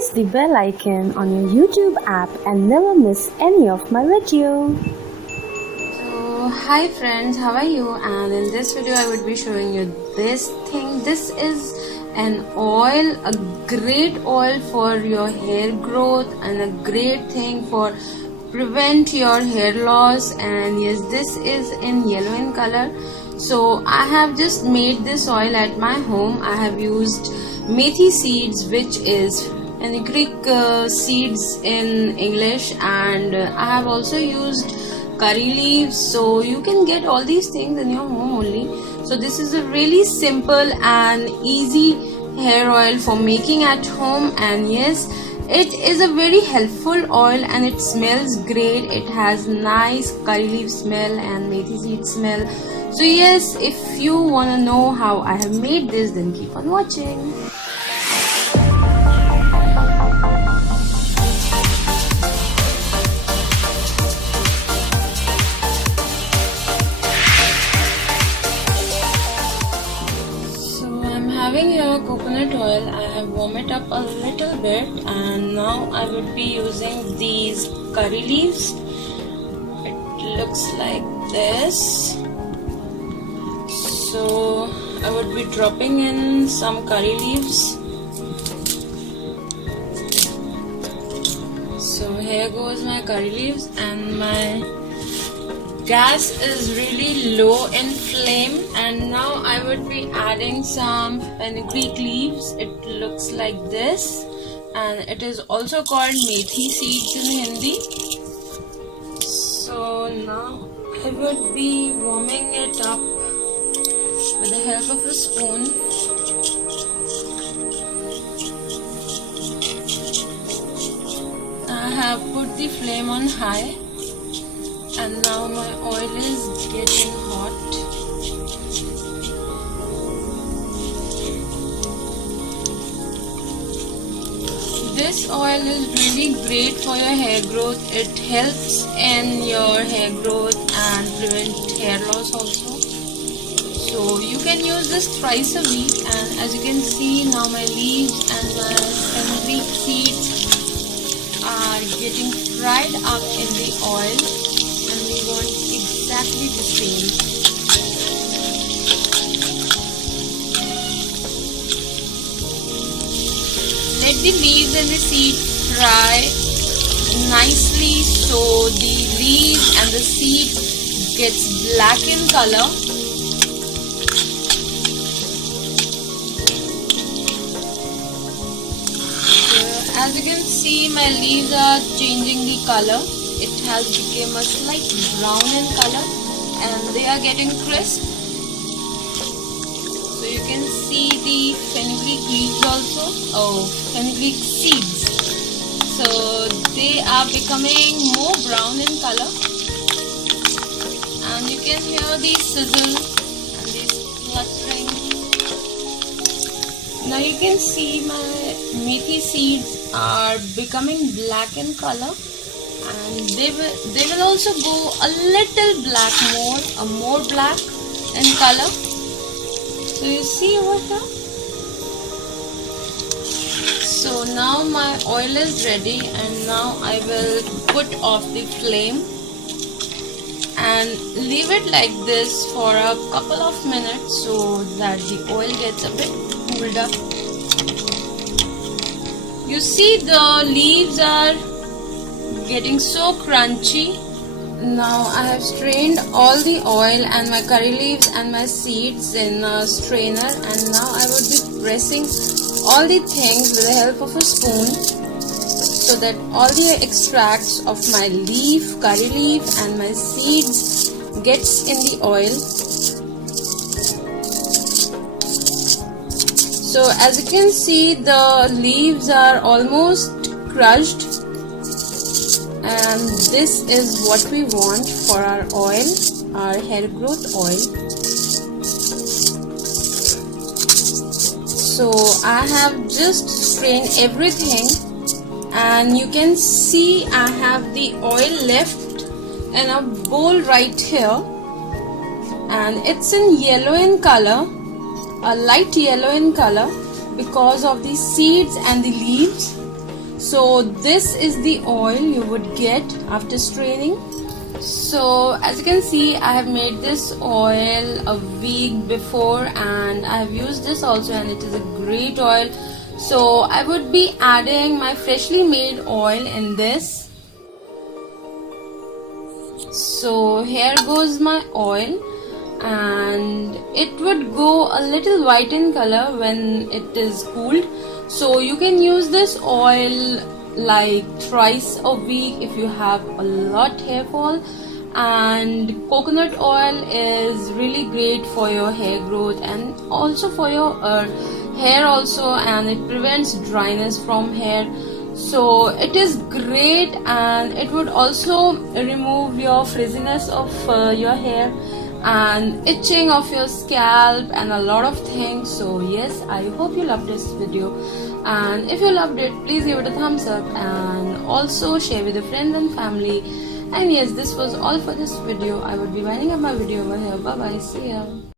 press the bell icon on your YouTube app and never miss any of my video. So hi friends, how are you? And in this video I would be showing you this thing. This is an oil, a great oil for your hair growth and a great thing for prevent your hair loss. And yes, this is in yellow in color. So I have just made this oil at my home. I have used methi seeds, which is fenugreek seeds in English, and I have also used curry leaves. So you can get all these things in your home only. So this is a really simple and easy hair oil for making at home, and yes, it is a very helpful oil and it smells great. It has nice curry leaf smell and methi seed smell. So yes, if you want to know how I have made this, then keep on watching. Having here coconut oil, I have warmed it up a little bit, and now I would be using these curry leaves. It looks like this. So I would be dropping in some curry leaves. So here goes my curry leaves, and my gas is really low in flame, and now I would be adding some fenugreek leaves. It looks like this, and it is also called methi seeds in Hindi. So now I would be warming it up with the help of a spoon. I have put the flame on high, and now my oil is getting hot. This oil is really great for your hair growth. It helps in your hair growth and prevent hair loss also. So you can use this thrice a week, and as you can see, now my leaves and my fenugreek seeds are getting fried up in the oil. We want exactly the same. Let the leaves and the seeds fry nicely, so the leaves and the seed gets black in color. So as you can see, my leaves are changing the color. It has become a slight brown in color, and they are getting crisp. So you can see the fenugreek leaves also, fenugreek seeds. So they are becoming more brown in color, and you can hear the sizzle and the spluttering. Now you can see my methi seeds are becoming black in color, and they will also go a little black more black in color. So you see over here. So now my oil is ready, and now I will put off the flame and leave it like this for a couple of minutes so that the oil gets a bit cooled up. You see the leaves are getting so crunchy. Now I have strained all the oil and my curry leaves and my seeds in a strainer, and now I would be pressing all the things with the help of a spoon so that all the extracts of my leaf, curry leaf and my seeds gets in the oil. So as you can see, the leaves are almost crushed, and this is what we want for our oil, our hair growth oil. So I have just strained everything, and you can see I have the oil left in a bowl right here, and it's in yellow in color, a light yellow in color because of the seeds and the leaves. So this is the oil you would get after straining. So as you can see, I have made this oil a week before and I have used this also, and it is a great oil. So I would be adding my freshly made oil in this. So here goes my oil, and it would go a little white in color when it is cooled. So you can use this oil like thrice a week if you have a lot hair fall. And coconut oil is really great for your hair growth and also for your hair also, and it prevents dryness from hair. So it is great, and it would also remove your frizziness of your hair and itching of your scalp and a lot of things. So yes, I hope you loved this video, and if you loved it, please give it a thumbs up and also share with your friends and family. And yes, this was all for this video. I would be winding up my video over here. Bye bye, see ya.